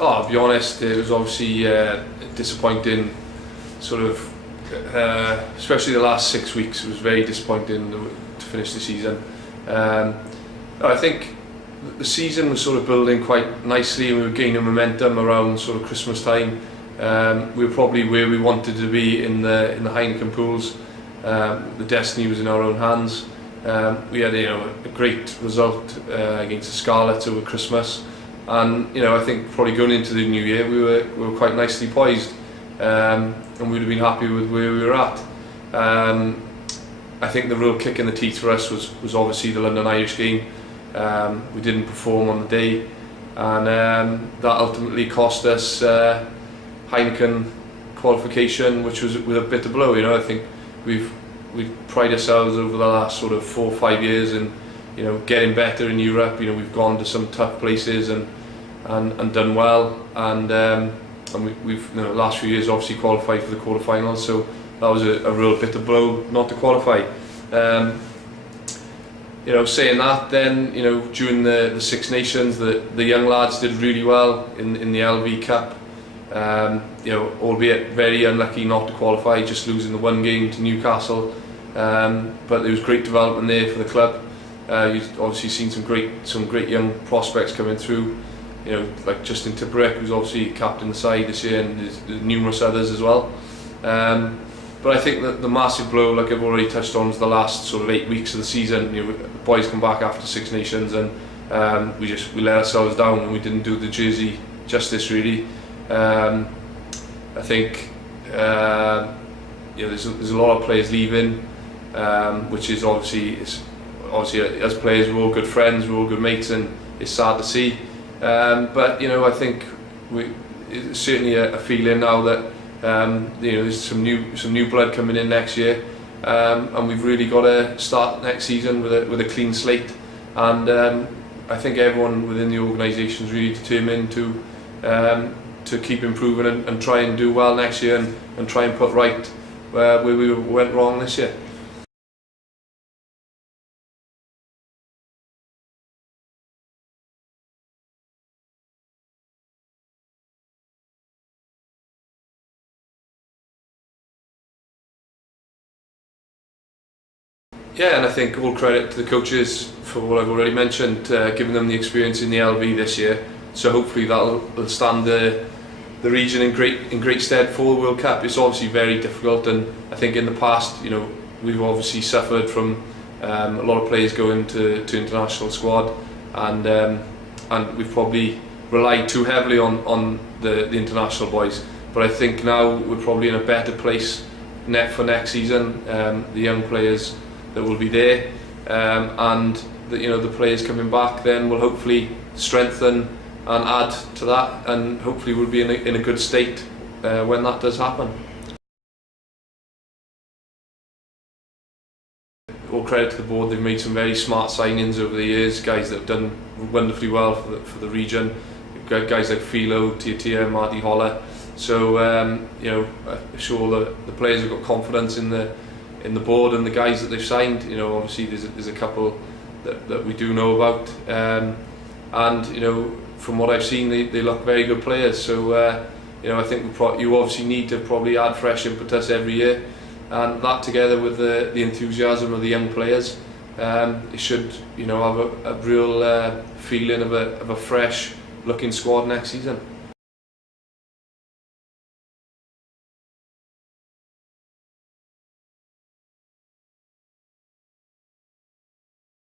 Oh, I'll be honest, it was obviously disappointing, sort of, especially the last 6 weeks. It was very disappointing to finish the season. I think the season was sort of building quite nicely, and we were gaining momentum around sort of Christmas time. We were probably where we wanted to be in the Heineken pools. The destiny was in our own hands. We had a great result against the Scarlets over Christmas, and I think probably going into the new year we were quite nicely poised, and we'd have been happy with where we were at. I think the real kick in the teeth for us was obviously the London Irish game. We didn't perform on the day, and that ultimately cost us Heineken qualification, which was with a bitter blow. I think we've pride ourselves over the last sort of 4 or 5 years in getting better in Europe. We've gone to some tough places and done well, and we've the last few years obviously qualified for the quarterfinals, so that was a real bitter blow not to qualify. Saying that, then during the Six Nations, the young lads did really well in the LV Cup. Albeit very unlucky not to qualify, just losing the one game to Newcastle. But there was great development there for the club. You've obviously seen some great young prospects coming through. Like Justin Tipperick, who's obviously captain the side this year, and there's numerous others as well. But I think that the massive blow, like I've already touched on, was the last sort of 8 weeks of the season. The boys come back after Six Nations, and we let ourselves down, and we didn't do the jersey justice really. I think there's a lot of players leaving, which is obviously as players we're all good friends, we're all good mates, and it's sad to see. But I think it's certainly a feeling now that there's some new blood coming in next year, and we've really got to start next season with a clean slate. And I think everyone within the organisation is really determined to keep improving and try and do well next year, and try and put right where we went wrong this year. Yeah, and I think all credit to the coaches for what I've already mentioned, giving them the experience in the LV this year. So hopefully that'll stand the region in great stead for the World Cup. It's obviously very difficult, and I think in the past, we've obviously suffered from a lot of players going to international squad, and we've probably relied too heavily on the international boys. But I think now we're probably in a better place for next season. The young players that will be there, and the players coming back then will hopefully strengthen and add to that, and hopefully we'll be in a good state when that does happen. All credit to the board, they've made some very smart signings over the years, guys that have done wonderfully well for the region, guys like Philo, Tia, Marty Holler. So I'm sure the players have got confidence in the board and the guys that they've signed. Obviously there's a couple that we do know about, and from what I've seen, they look very good players. So I think you obviously need to probably add fresh impetus every year, and that together with the enthusiasm of the young players, it should have a real feeling of a fresh looking squad next season.